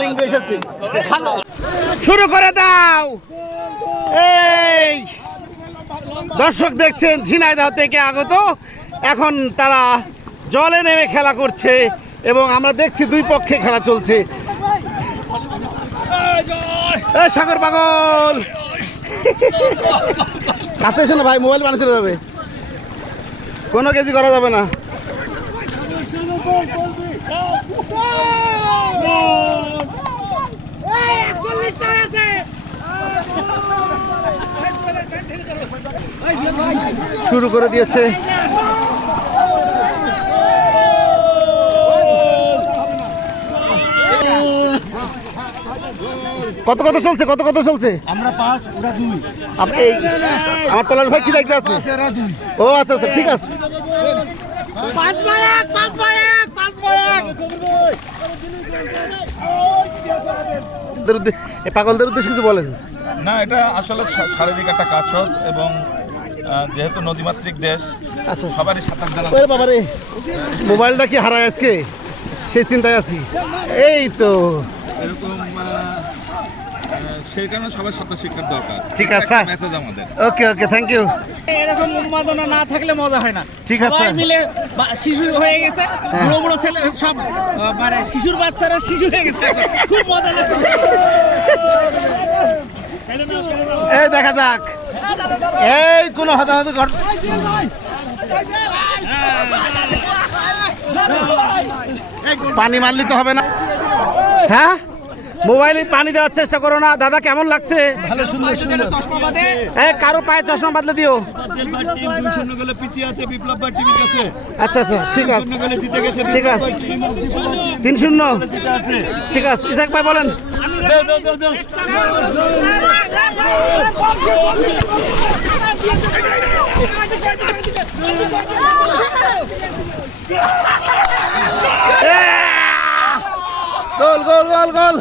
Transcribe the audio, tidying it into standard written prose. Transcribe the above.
লিঙ্গ এসেছে, শুরু করে দাও। এই দর্শক দেখছেন ঝিনাইদহ থেকে আগত, এখন তারা জলে নেমে খেলা করছে এবং আমরা দেখছি দুই পক্ষে খেলা চলছে। সাগর পাগল কাছে এসো না ভাই, মোবাইল বানিয়ে চলে যাবে, কোনো কেজি করা যাবে না। শুরু করে দিয়েছে। কত কত চলছে, কত কত চলছে? আমরা 5 ওরা 2। আপনি আমার তলার ভাই কি দেখতে আছে? ও আচ্ছা আচ্ছা, ঠিক আছে। পাগলদের উদ্দেশ্যে কিছু বলেন না, এটা আসলে শারীরিক একটা কাসরত এবং যেহেতু নদীমাতৃক দেশ, আচ্ছা সবারই সাঁতার জানা। ওরে বাবা রে, মোবাইলটা কি হারায় আজকে, সেই চিন্তায় আছি। এই তো এরকম সেই কারণে সবাই সাঁতার শিক্ষার দরকার। ঠিক আছে, মেসেজ আমাদের। ওকে ওকে, থ্যাংক ইউ। এরকম উন্মাদনা না থাকলে মজা হয় না। ঠিক আছে। সবাই মিলে শিশু হয়ে গেছে, বড় বড় ছেলে সব মানে শিশুর বাচ্চারা শিশু হয়ে গেছে, খুব মজা লাগছে। এই দেখা যাক, এই কোনো হতাহত পানি মারলি তো হবে না। হ্যাঁ, মোবাইলে পানি দেওয়ার চেষ্টা করো না। দাদা কেমন লাগছে? ভালো, সুন্দর সুন্দর। কারো পায়ে চশমা বাদলে দিও। টিম 2-0 গোলে পিছিয়ে আছে বিপ্লব ভাই টিমের কাছে। আচ্ছা আচ্ছা, ঠিক আছে, 2-0 গোলে জিতে গেছে। ঠিক আছে, 3-0 ঠিক আছে। ইসাক ভাই বলেন। গোল গোল গোল গোল।